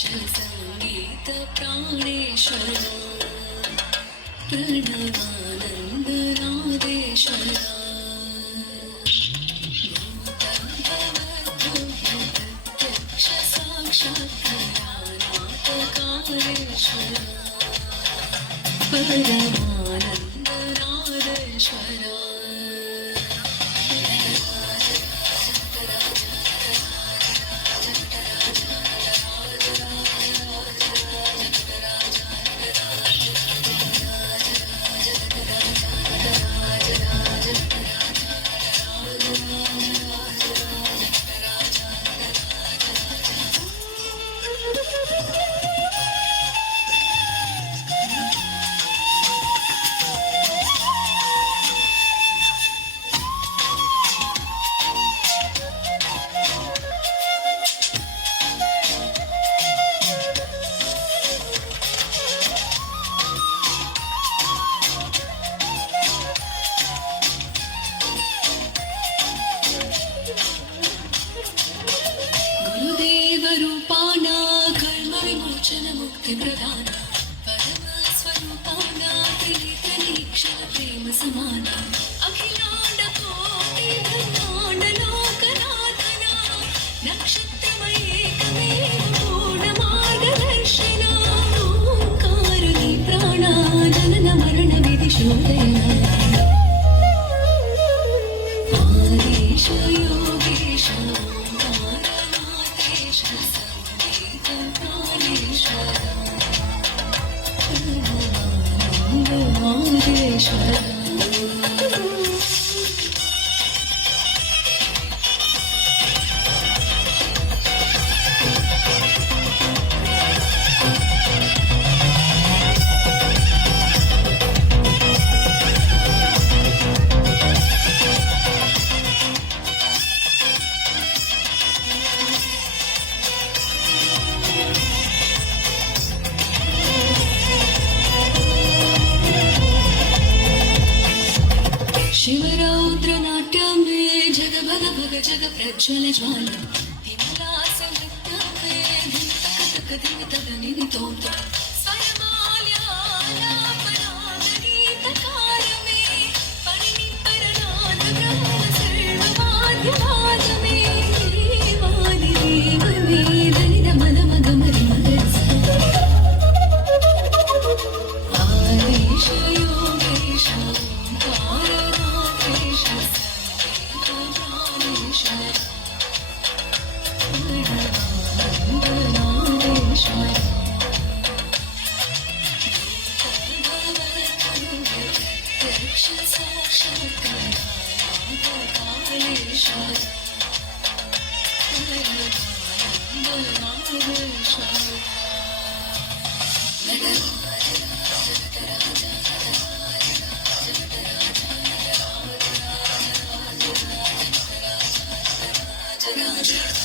संगीत प्राणेश्वर प्रणवानंद नादेश्वर भूतभवद्भुतप्रत्यक्ष साक्षात्कारानाथकारेश्वर परमानंद नादेश्वर मुक्ति प्रदान परम स्वरूपाना त्रिनेत्रीक्षण प्रेम समाना अखिलांड कोटि ब्रह्मांड लोकनाथना नक्षत्रमयेकमेव पूर्ण मार्गदर्शना ओंकारुनी प्राणा जनन मरण विधि शोधना आदेश योगेश ओंकारनाथेश संगीत प्राणेश्वर नादेश्वर शिवरौद्र नाट्यं मे जग भग भग जग प्रज्वल ज्वाला हिमलास नृत्यं मे धिम तक तक धिम तक निधि तोम स्वरमाल्यालापनादगीतकार मे परिणि परनाद ब्रह्म सर्ववाद्यवाद मे देवादिदेव मे दलित मन मग मरि मग आदेश योगेश Raja